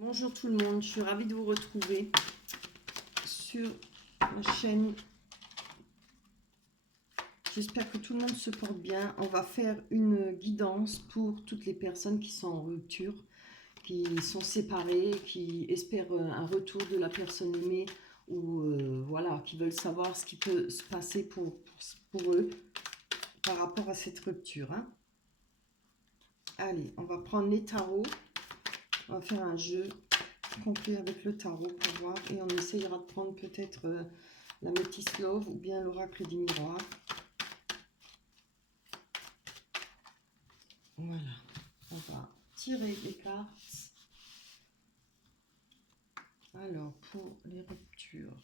Bonjour tout le monde, je suis ravie de vous retrouver sur ma chaîne. J'espère que tout le monde se porte bien. On va faire une guidance pour toutes les personnes qui sont en rupture, qui sont séparées, qui espèrent un retour de la personne aimée ou voilà, qui veulent savoir ce qui peut se passer pour eux par rapport à cette rupture. Hein. Allez, on va prendre les tarots. On va faire un jeu complet avec le tarot pour voir et on essayera de prendre peut-être la Métis Love ou bien l'oracle des miroirs. Voilà, on va tirer les cartes. Alors, pour les ruptures,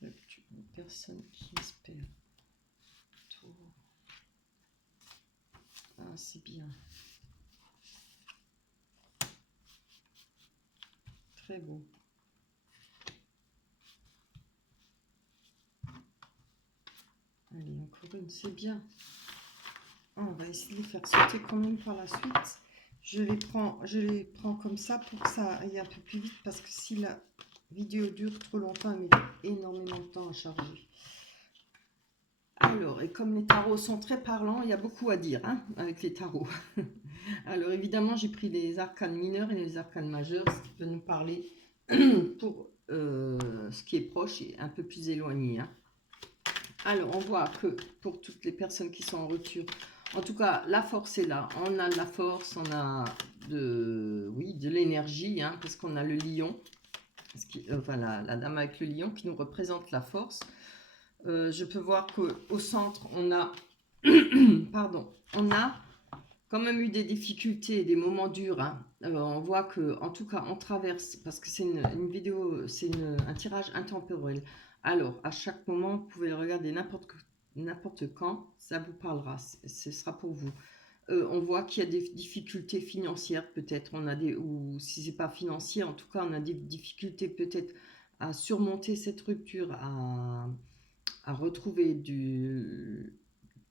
les personnes qui espèrent tout. Ah, c'est bien. Très beau. Allez, encore une, c'est bien. On va essayer de les faire sauter quand même par la suite. Je les prends comme ça pour que ça aille un peu plus vite parce que si la vidéo dure trop longtemps, elle met énormément de temps à charger. Alors, et comme les tarots sont très parlants, il y a beaucoup à dire hein, avec les tarots. Alors évidemment, j'ai pris les arcanes mineurs et les arcanes majeurs, ce qui peut nous parler pour ce qui est proche et un peu plus éloigné. Hein. Alors, on voit que pour toutes les personnes qui sont en rupture, en tout cas, la force est là. On a de la force, on a de l'énergie, hein, parce qu'on a le lion, enfin la dame avec le lion qui nous représente la force. Je peux voir qu'au centre, on a, pardon, on a quand même eu des difficultés, des moments durs. Hein. On voit que, en tout cas, on traverse, parce que c'est une vidéo, c'est un tirage intemporel. Alors, à chaque moment, vous pouvez le regarder n'importe quand, ça vous parlera, ce sera pour vous. On voit qu'il y a des difficultés financières, peut-être, ou si c'est pas financier, en tout cas, on a des difficultés peut-être à surmonter cette rupture, à retrouver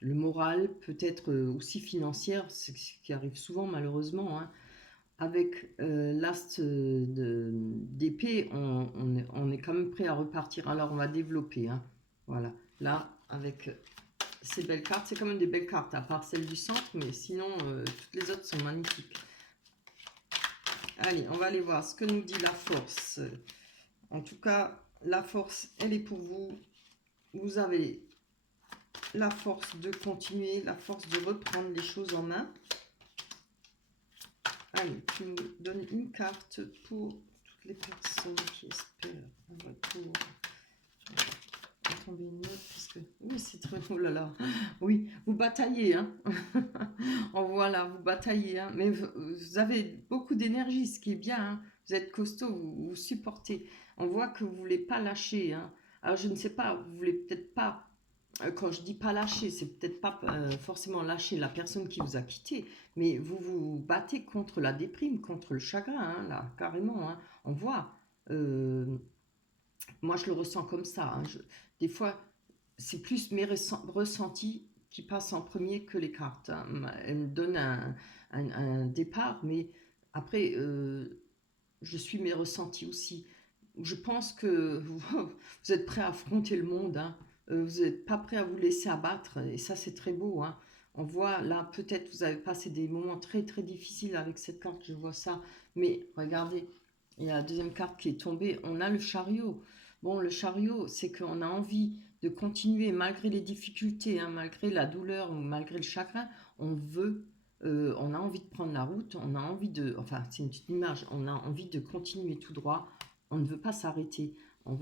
le moral, peut-être aussi financière, c'est ce qui arrive souvent malheureusement. Hein. Avec l'ast d'épée, on est quand même prêt à repartir. Alors on va développer. Hein. Voilà. Là, avec ces belles cartes, c'est quand même des belles cartes, à part celle du centre, mais sinon, toutes les autres sont magnifiques. Allez, on va aller voir ce que nous dit la force. En tout cas, la force, elle est pour vous. Vous avez la force de continuer, la force de reprendre les choses en main. Allez, tu nous donnes une carte pour toutes les personnes qui espèrent un retour. Je vais tomber une note parce que... Oui, c'est très... Oh là là. Oui, vous bataillez, hein. En voilà, vous bataillez, hein. Mais vous avez beaucoup d'énergie, ce qui est bien, hein. Vous êtes costaud, vous supportez. On voit que vous ne voulez pas lâcher, hein. Alors, je ne sais pas, vous voulez peut-être pas... Quand je dis pas lâcher, c'est peut-être pas forcément lâcher la personne qui vous a quitté, mais vous vous battez contre la déprime, contre le chagrin, hein, là, carrément. Hein. On voit. Moi, je le ressens comme ça. Hein. Des fois, c'est plus mes ressentis qui passent en premier que les cartes. Hein. Elles me donnent un départ, mais après, je suis mes ressentis aussi. Je pense que vous êtes prêt à affronter le monde. Hein. Vous n'êtes pas prêt à vous laisser abattre. Et ça, c'est très beau. Hein. On voit là, peut-être vous avez passé des moments très très difficiles avec cette carte. Je vois ça. Mais regardez, il y a la deuxième carte qui est tombée. On a le chariot. Bon, le chariot, c'est qu'on a envie de continuer malgré les difficultés, hein, malgré la douleur ou malgré le chagrin. On a envie de prendre la route, on a envie de, enfin c'est une petite image, on a envie de continuer tout droit, on ne veut pas s'arrêter, on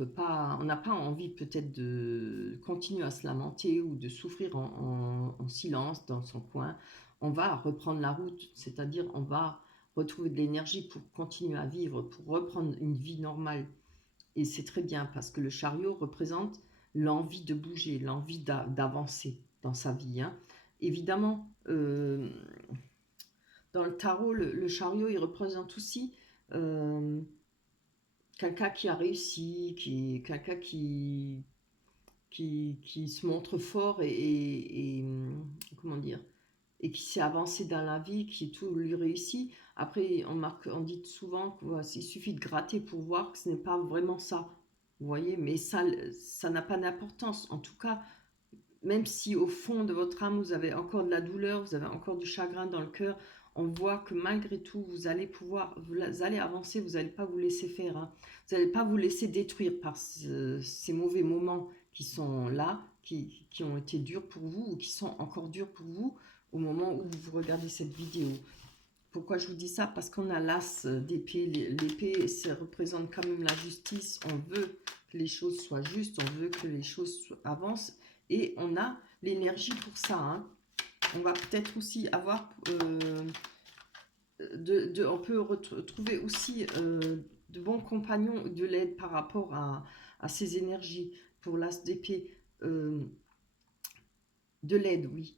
n'a pas envie peut-être de continuer à se lamenter ou de souffrir en silence dans son coin. On va reprendre la route, c'est-à-dire on va retrouver de l'énergie pour continuer à vivre, pour reprendre une vie normale. Et c'est très bien parce que le chariot représente l'envie de bouger, l'envie d'avancer dans sa vie. Hein. Évidemment, dans le tarot, le chariot, il représente aussi quelqu'un qui a réussi, quelqu'un qui se montre fort et comment dire, et qui s'est avancé dans la vie, qui tout lui réussit. Après, on dit souvent qu'il suffit de gratter pour voir que ce n'est pas vraiment ça. Vous voyez, mais ça n'a pas d'importance. En tout cas, même si au fond de votre âme, vous avez encore de la douleur, vous avez encore du chagrin dans le cœur, on voit que malgré tout, vous allez pouvoir, vous allez avancer, vous n'allez pas vous laisser faire, hein. Vous n'allez pas vous laisser détruire par ces mauvais moments qui sont là, qui ont été durs pour vous ou qui sont encore durs pour vous au moment où vous regardez cette vidéo. Pourquoi je vous dis ça? Parce qu'on a l'as d'épée. L'épée, ça représente quand même la justice. On veut que les choses soient justes, on veut que les choses avancent. Et on a l'énergie pour ça, hein. On va peut-être aussi avoir... on peut retrouver aussi de bons compagnons, de l'aide par rapport à ces énergies. Pour l'as d'épée, de l'aide, oui.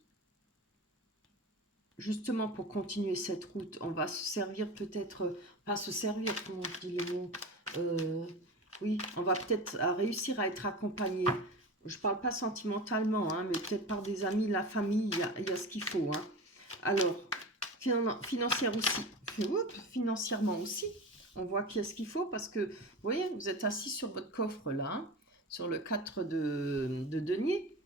Justement, pour continuer cette route, on va se servir peut-être, pas se servir, comment je dis les mots, oui, on va peut-être réussir à être accompagné. Je parle pas sentimentalement, hein, mais peut-être par des amis, la famille, il y a ce qu'il faut, hein. Alors, financièrement aussi, on voit qu'il y a ce qu'il faut parce que, vous voyez, vous êtes assis sur votre coffre là, hein, sur le 4 de denier.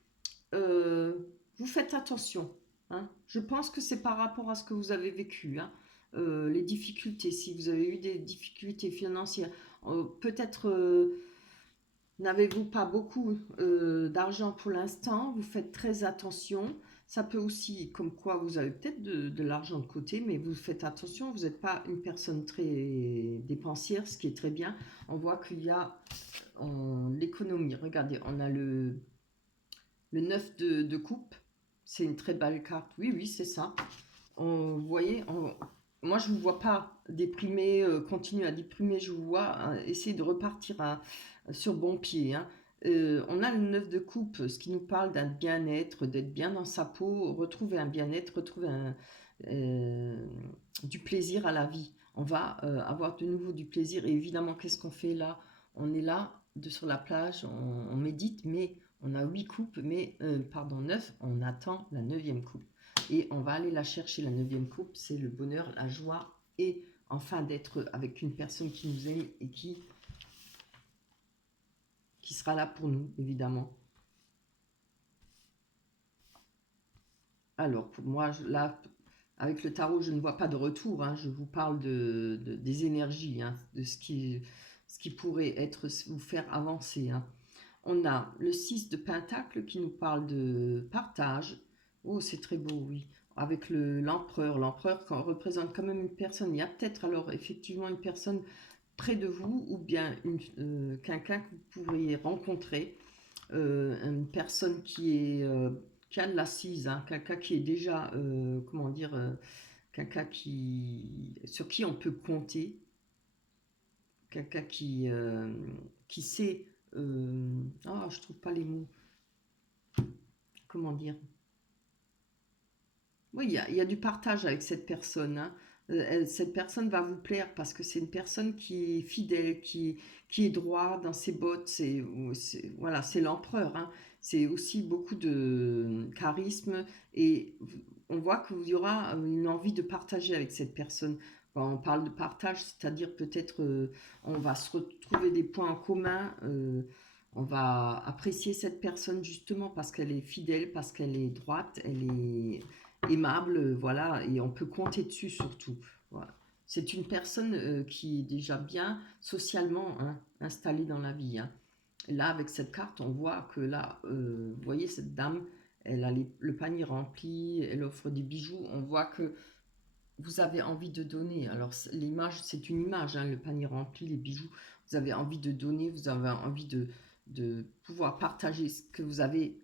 Vous faites attention, hein. Je pense que c'est par rapport à ce que vous avez vécu, hein. Les difficultés, si vous avez eu des difficultés financières, peut-être n'avez-vous pas beaucoup d'argent pour l'instant, vous faites très attention. Ça peut aussi, comme quoi vous avez peut-être de l'argent de côté, mais vous faites attention, vous n'êtes pas une personne très dépensière, ce qui est très bien. On voit qu'il y a l'économie. Regardez, on a le 9 de coupe, c'est une très belle carte. Oui, oui, c'est ça. Vous voyez, moi je ne vous vois pas déprimer, continuer à déprimer, je vous vois essayer de repartir sur bon pied, hein. On a le 9 de coupe, ce qui nous parle d'un bien-être, d'être bien dans sa peau, retrouver un bien-être, retrouver du plaisir à la vie. On va avoir de nouveau du plaisir. Et évidemment, qu'est-ce qu'on fait là? On est là, sur la plage, on médite, mais on a 8 coupes, mais, pardon, 9, on attend la 9e coupe. Et on va aller la chercher, la 9e coupe, c'est le bonheur, la joie, et enfin d'être avec une personne qui nous aime et qui sera là pour nous, évidemment. Alors, pour moi, là, avec le tarot, je ne vois pas de retour, hein. Je vous parle des énergies, hein, de ce qui pourrait vous faire avancer, hein. On a le 6 de Pentacle qui nous parle de partage. Oh, c'est très beau, oui. Avec l'empereur. L'empereur représente quand même une personne. Il y a peut-être alors effectivement une personne près de vous ou bien quelqu'un que vous pourriez rencontrer. Une personne qui a de l'assise, hein, quelqu'un qui est déjà, comment dire, quelqu'un sur qui on peut compter, quelqu'un qui sait, je trouve pas les mots, comment dire. Oui, il y a du partage avec cette personne, hein. Cette personne va vous plaire parce que c'est une personne qui est fidèle, qui est droit dans ses bottes. Voilà, c'est l'empereur, hein. C'est aussi beaucoup de charisme et on voit qu'il y aura une envie de partager avec cette personne. Quand on parle de partage, c'est-à-dire peut-être on va se retrouver des points en commun. On va apprécier cette personne justement parce qu'elle est fidèle, parce qu'elle est droite, elle est aimable, voilà, et on peut compter dessus surtout. Voilà. C'est une personne qui est déjà bien socialement, hein, installée dans la vie, hein. Là, avec cette carte, on voit que là, vous voyez, cette dame, elle a le panier rempli, elle offre des bijoux. On voit que vous avez envie de donner. Alors, l'image, c'est une image, hein, le panier rempli, les bijoux. Vous avez envie de donner, vous avez envie de pouvoir partager ce que vous avez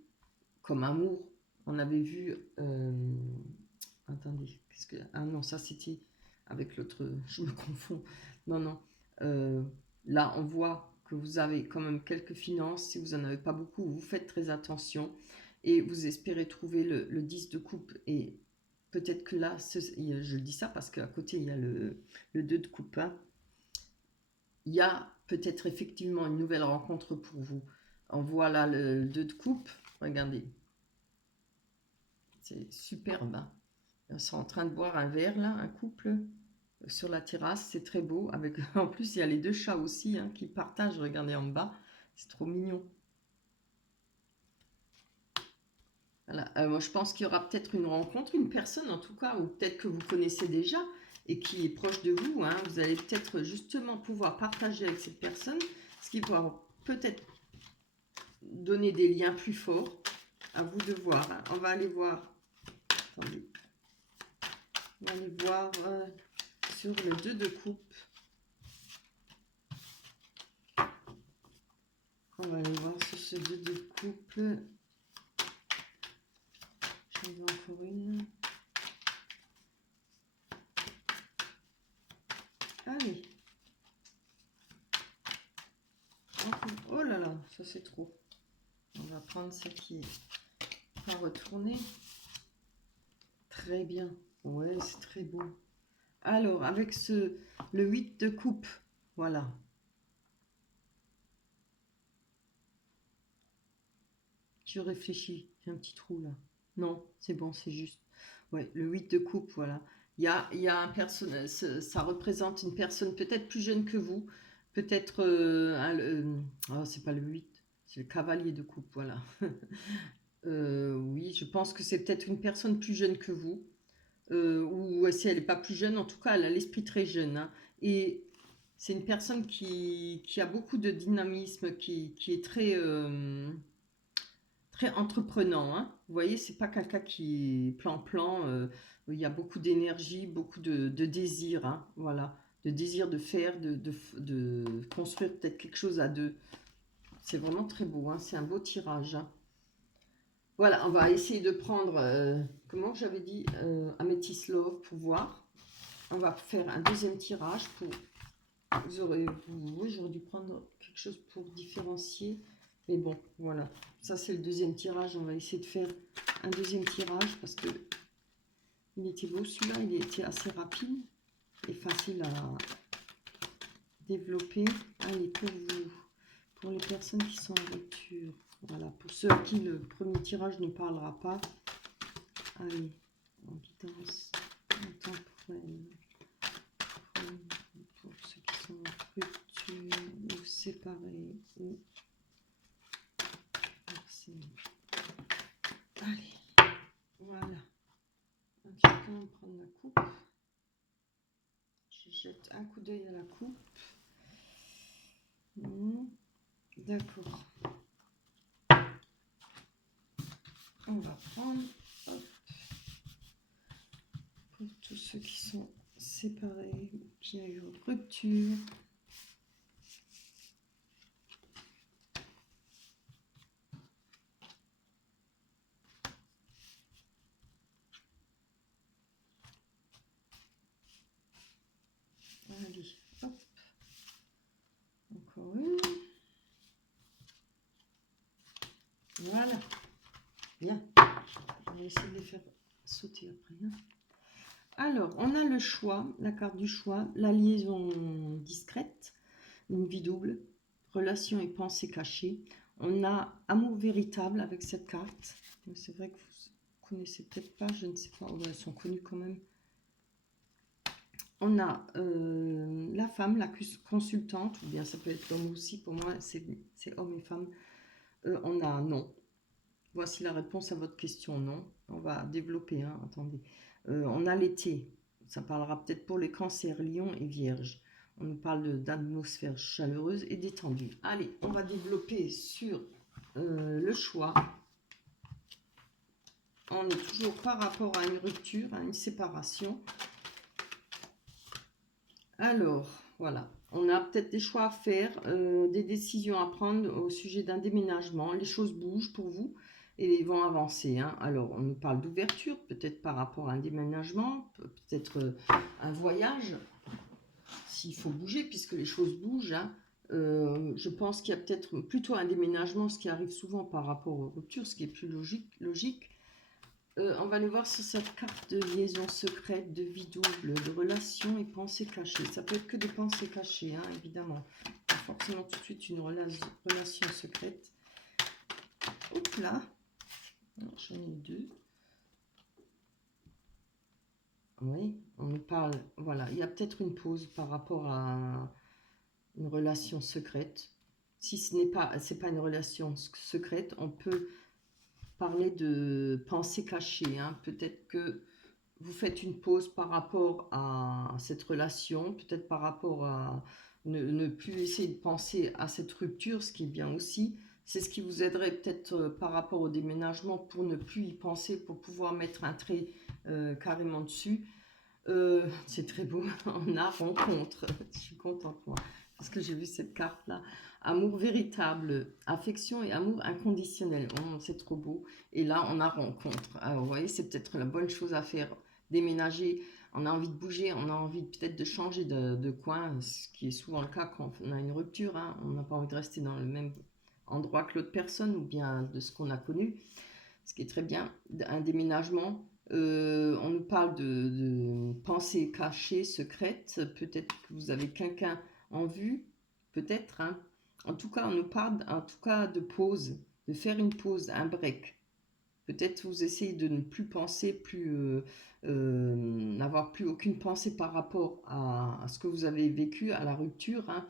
comme amour. On avait vu... attendez, ah non, ça c'était avec l'autre... Je me confonds. Non, non. Euh, Là, on voit que vous avez quand même quelques finances. Si vous n'en avez pas beaucoup, vous faites très attention. Et vous espérez trouver le 10 de coupe. Et peut-être que là, je dis ça parce qu'à côté, il y a le 2 de coupe, hein. Il y a peut-être effectivement une nouvelle rencontre pour vous. On voit là le 2 de coupe. Regardez. C'est superbe, hein. Ils sont en train de boire un verre, là, un couple, sur la terrasse. C'est très beau. Avec... En plus, il y a les deux chats aussi hein, qui partagent. Regardez en bas. C'est trop mignon. Voilà. Moi, je pense qu'il y aura peut-être une rencontre, une personne en tout cas, ou peut-être que vous connaissez déjà et qui est proche de vous. Hein. Vous allez peut-être justement pouvoir partager avec cette personne, ce qui pourra peut-être donner des liens plus forts. À vous de voir. Hein. On va aller voir. Attendez. On va aller voir sur le 2 de coupe. On va aller voir sur ce 2 de couple. J'en veux encore une. Allez. Oh là là, ça c'est trop. On va prendre celle qui est pas retournée. Très bien. Ouais, c'est très beau. Alors, avec le 8 de coupe, voilà. Je réfléchis, j'ai un petit trou là. Non, c'est bon, c'est juste. Ouais, le 8 de coupe, voilà. Il y a un personnage, ça représente une personne peut-être plus jeune que vous. Peut-être, oh, c'est pas le 8, c'est le cavalier de coupe, voilà. Oui, je pense que c'est peut-être une personne plus jeune que vous. Ou si elle n'est pas plus jeune, en tout cas, elle a l'esprit très jeune. Hein. Et c'est une personne qui a beaucoup de dynamisme, qui est très entreprenant. Hein. Vous voyez, c'est pas quelqu'un qui est plan-plan. Il y a beaucoup d'énergie, beaucoup de désir. Hein, voilà, de désir de faire, de construire peut-être quelque chose à deux. C'est vraiment très beau. Hein, c'est un beau tirage. Hein. Voilà, on va essayer de prendre, comment j'avais dit, Amethyst Love pour voir. On va faire un deuxième tirage pour... j'aurais dû prendre quelque chose pour différencier. Mais bon, voilà. Ça, c'est le deuxième tirage. On va essayer de faire un deuxième tirage parce que il était beau celui-là. Il était assez rapide et facile à développer. Allez, pour vous, pour les personnes qui sont en rupture. Voilà, pour ceux à qui le premier tirage ne parlera pas. Allez, en guidance intemporelle. Pour ceux qui sont en rupture ou séparés ou allez, voilà. Un petit peu, on va prendre la coupe. Je jette un coup d'œil à la coupe. D'accord. On va prendre, hop, pour tous ceux qui sont séparés, qui a eu une rupture. Allez, hop. Encore une. Voilà. Bien. On va essayer de les faire sauter après. Hein. Alors, on a le choix, la carte du choix, la liaison discrète, une vie double, relation et pensée cachée. On a amour véritable avec cette carte. C'est vrai que vous connaissez peut-être pas, je ne sais pas. Oh, elles sont connues quand même. On a la femme, la consultante, ou bien ça peut être l'homme aussi. Pour moi, c'est homme et femme. On a non. Voici la réponse à votre question, non. On va développer, hein, attendez. On a l'été, ça parlera peut-être pour les cancers, lions et vierges. On nous parle d'atmosphère chaleureuse et détendue. Allez, on va développer sur le choix. On est toujours par rapport à une rupture, à une séparation. Alors, voilà. On a peut-être des choix à faire, des décisions à prendre au sujet d'un déménagement. Les choses bougent pour vous et vont avancer. Hein. Alors, on nous parle d'ouverture, peut-être par rapport à un déménagement, peut-être un voyage, s'il faut bouger, puisque les choses bougent. Hein. Je pense qu'il y a peut-être plutôt un déménagement, ce qui arrive souvent par rapport aux ruptures, ce qui est plus logique. On va aller voir sur cette carte de liaison secrète, de vie double, de relations et pensées cachées. Ça peut être que des pensées cachées, hein, évidemment. Pas forcément tout de suite une relation secrète. Hop là. J'en ai deux. Oui, on nous parle, voilà, il y a peut-être une pause par rapport à une relation secrète. Si ce n'est pas, c'est pas une relation secrète, on peut parler de pensée cachée, hein. Peut-être que vous faites une pause par rapport à cette relation, peut-être par rapport à ne plus essayer de penser à cette rupture, ce qui est bien aussi. C'est ce qui vous aiderait peut-être par rapport au déménagement pour ne plus y penser, pour pouvoir mettre un trait carrément dessus. C'est très beau, on a rencontre. Je suis contente moi, parce que j'ai vu cette carte-là. Amour véritable, affection et amour inconditionnel. Oh, c'est trop beau. Et là, on a rencontre. Alors, vous voyez, c'est peut-être la bonne chose à faire. Déménager, on a envie de bouger, on a envie peut-être de changer de coin, ce qui est souvent le cas quand on a une rupture, hein. On n'a pas envie de rester dans le même endroit que l'autre personne ou bien de ce qu'on a connu, ce qui est très bien. Un déménagement, on nous parle de pensées cachées, secrètes. Peut-être que vous avez quelqu'un en vue, peut-être, hein. En tout cas, on nous parle en tout cas de pause, de faire une pause, un break. Peut-être vous essayez de ne plus penser, n'avoir plus aucune pensée par rapport à ce que vous avez vécu, à la rupture, hein.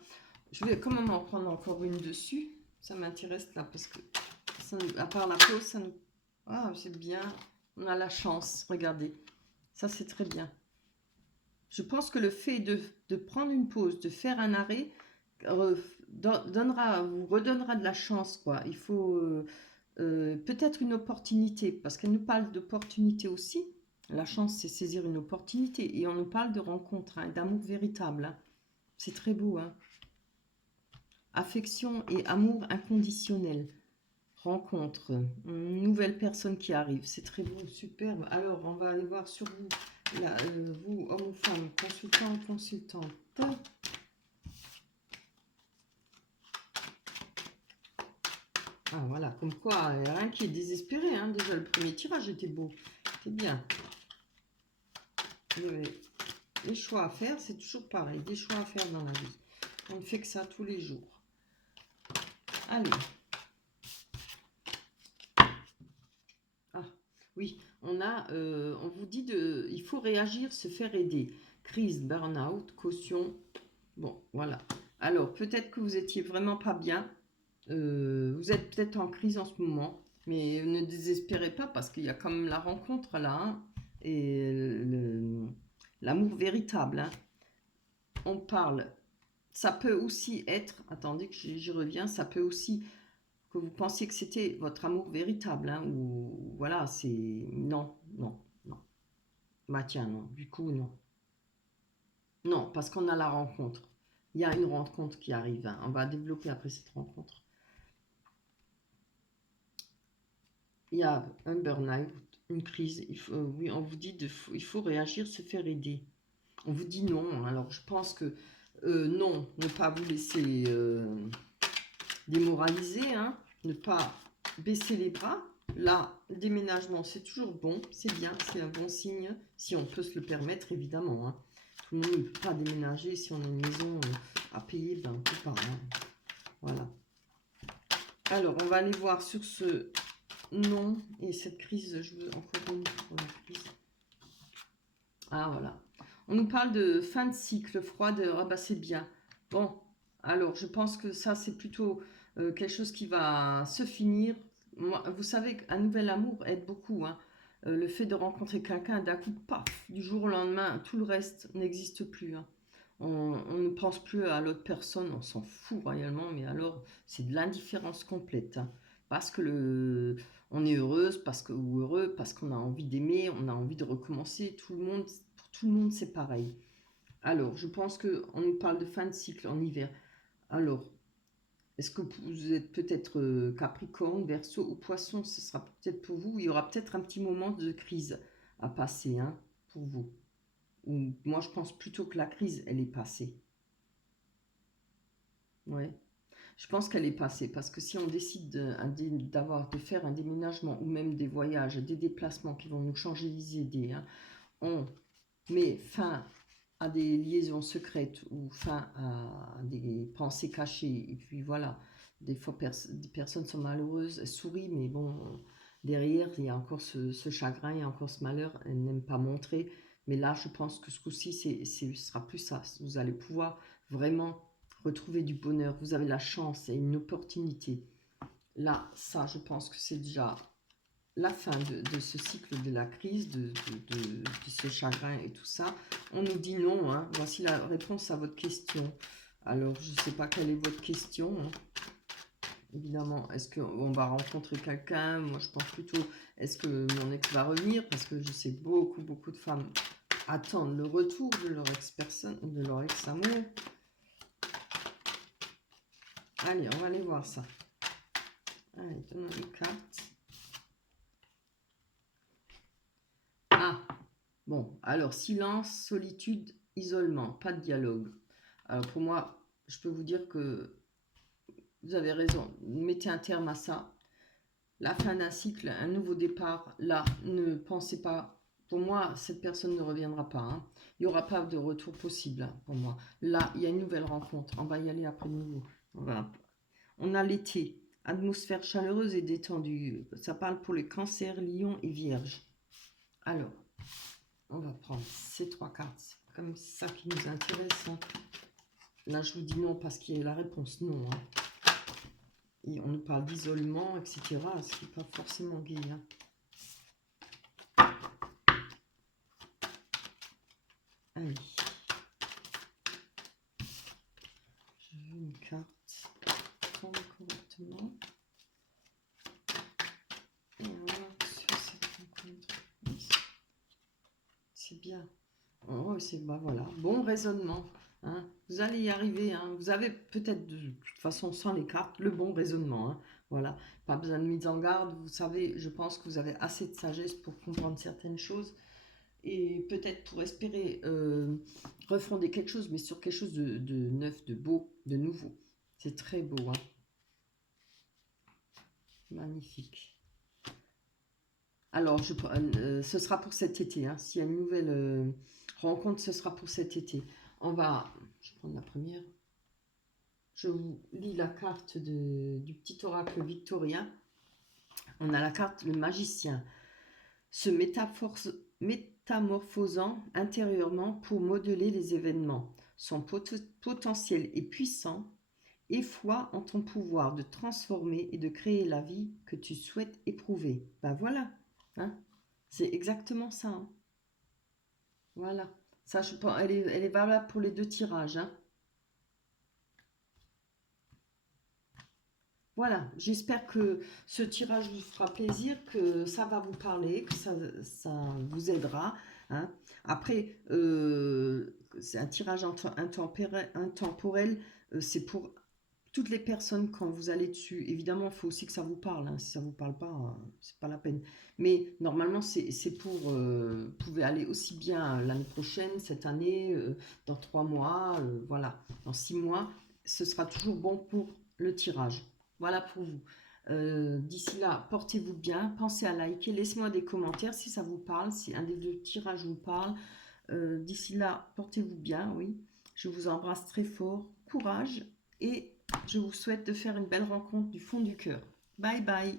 Je vais quand même en prendre encore une dessus. Ça m'intéresse là parce que à part la pause, ça nous... Ah, c'est bien. On a la chance. Regardez. Ça, c'est très bien. Je pense que le fait de prendre une pause, de faire un arrêt, vous redonnera de la chance, quoi. Il faut peut-être une opportunité, parce qu'elle nous parle d'opportunité aussi. La chance, c'est saisir une opportunité. Et on nous parle de rencontre, hein, d'amour véritable, hein. C'est très beau, hein. Affection et amour inconditionnel. Rencontre, une nouvelle personne qui arrive. C'est très beau, superbe. Alors, on va aller voir sur vous, là, vous, homme ou femme, consultant ou consultante. Ah, voilà, comme quoi, il n'y a rien qui est désespéré, hein. Déjà, le premier tirage était beau. C'était bien. Les choix à faire, c'est toujours pareil. Des choix à faire dans la vie. On ne fait que ça tous les jours. Allez. Ah, oui, on vous dit il faut réagir, se faire aider. Crise, burn-out, caution. Bon, voilà. Alors, peut-être que vous étiez vraiment pas bien. Vous êtes peut-être en crise en ce moment. Mais ne désespérez pas parce qu'il y a quand même la rencontre là, hein, et l'amour véritable, hein. On parle. Ça peut aussi être, attendez que j'y reviens, ça peut aussi que vous pensiez que c'était votre amour véritable, hein, ou voilà, c'est... Non, non, non. Bah tiens, non, du coup, non. Non, parce qu'on a la rencontre. Il y a une rencontre qui arrive, hein. On va développer après cette rencontre. Il y a un burn-out, une crise. Oui, on vous dit il faut réagir, se faire aider. On vous dit non. Alors je pense que non, ne pas vous laisser démoraliser, hein, ne pas baisser les bras. Là, le déménagement, c'est toujours bon, c'est bien, c'est un bon signe, si on peut se le permettre, évidemment, hein. Tout le monde ne peut pas déménager, si on a une maison à payer, ben on ne peut pas, hein. Voilà. Alors, on va aller voir sur ce non, et cette crise, je veux encore une pour la crise. Ah, voilà. On nous parle de fin de cycle, froideur, ah bah c'est bien. Bon, alors je pense que ça c'est plutôt quelque chose qui va se finir. Moi, vous savez qu'un nouvel amour aide beaucoup, hein. Le fait de rencontrer quelqu'un, d'un coup, paf, du jour au lendemain, tout le reste n'existe plus, hein. On ne pense plus à l'autre personne, on s'en fout réellement, mais alors c'est de l'indifférence complète, hein. Parce que on est heureuse, ou heureux, parce qu'on a envie d'aimer, on a envie de recommencer. Pour tout le monde, c'est pareil. Alors, je pense qu'on nous parle de fin de cycle en hiver. Alors, est-ce que vous êtes peut-être Capricorne, Verseau ou Poisson? Ce sera peut-être pour vous. Il y aura peut-être un petit moment de crise à passer, hein, pour vous. Ou moi, je pense plutôt que la crise, elle est passée. Ouais. Je pense qu'elle est passée parce que si on décide de faire un déménagement ou même des voyages, des déplacements qui vont nous changer les idées, hein, on met fin à des liaisons secrètes ou fin à des pensées cachées. Et puis voilà, des fois des personnes sont malheureuses, elles sourient, mais bon, derrière, il y a encore ce chagrin, il y a encore ce malheur, elles n'aiment pas montrer. Mais là, je pense que ce coup-ci, ce sera plus ça. Vous allez pouvoir vraiment retrouver du bonheur. Vous avez la chance et une opportunité. Là, ça, je pense que c'est déjà la fin de ce cycle de la crise, de ce chagrin et tout ça. On nous dit non, hein. Voici la réponse à votre question. Alors, je ne sais pas quelle est votre question, hein. Évidemment, est-ce qu'on va rencontrer quelqu'un? Moi, je pense plutôt, est-ce que mon ex va revenir? Parce que je sais beaucoup de femmes attendent le retour de leur ex-personne, de leur ex-amour. Allez, on va aller voir ça. Allez, donne-moi une carte. Ah, bon, alors silence, solitude, isolement, pas de dialogue. Alors pour moi, je peux vous dire que vous avez raison, mettez un terme à ça. La fin d'un cycle, un nouveau départ, là, ne pensez pas, pour moi, cette personne ne reviendra pas, hein. Il n'y aura pas de retour possible, hein, pour moi. Là, il y a une nouvelle rencontre, on va y aller après de nouveau. On a l'été, atmosphère chaleureuse et détendue, ça parle pour les cancers, lions et vierges. Alors, on va prendre ces 3 cartes, c'est comme ça qui nous intéresse, hein. Là, je vous dis non parce qu'il y a la réponse non, hein. Et on nous parle d'isolement, etc. Ce qui n'est pas forcément gai, hein. Allez. Je veux une carte. Prendre correctement. Et voilà, sur cette rencontre. C'est bien. Oh, c'est bah voilà. Bon raisonnement. Hein. Vous allez y arriver. Hein. Vous avez peut-être de toute façon sans les cartes le bon raisonnement. Hein. Voilà. Pas besoin de mise en garde. Vous savez, je pense que vous avez assez de sagesse pour comprendre certaines choses. Et peut-être pour espérer refonder quelque chose, mais sur quelque chose de neuf, de beau, de nouveau. C'est très beau, hein. Magnifique. Alors, ce sera pour cet été, hein. S'il y a une nouvelle rencontre, ce sera pour cet été. Je vais prendre la première. Je vous lis la carte du petit oracle victorien. On a la carte le magicien. Se métamorphosant intérieurement pour modeler les événements. Son potentiel est puissant et foi en ton pouvoir de transformer et de créer la vie que tu souhaites éprouver. Ben voilà, hein, c'est exactement ça, hein. Voilà, ça je pense, elle est valable pour les 2 tirages, hein. Voilà, j'espère que ce tirage vous fera plaisir, que ça va vous parler, que ça vous aidera, hein. Après, c'est un tirage intemporel, c'est pour toutes les personnes quand vous allez dessus. Évidemment, il faut aussi que ça vous parle, hein. Si ça ne vous parle pas, c'est pas la peine. Mais normalement, c'est pour... vous pouvez aller aussi bien l'année prochaine, cette année, dans 3 mois, voilà, dans 6 mois. Ce sera toujours bon pour le tirage. Voilà pour vous. D'ici là, portez-vous bien, pensez à liker, laissez-moi des commentaires si ça vous parle, si un des 2 tirages vous parle. D'ici là, portez-vous bien, oui. Je vous embrasse très fort, courage et je vous souhaite de faire une belle rencontre du fond du cœur. Bye bye.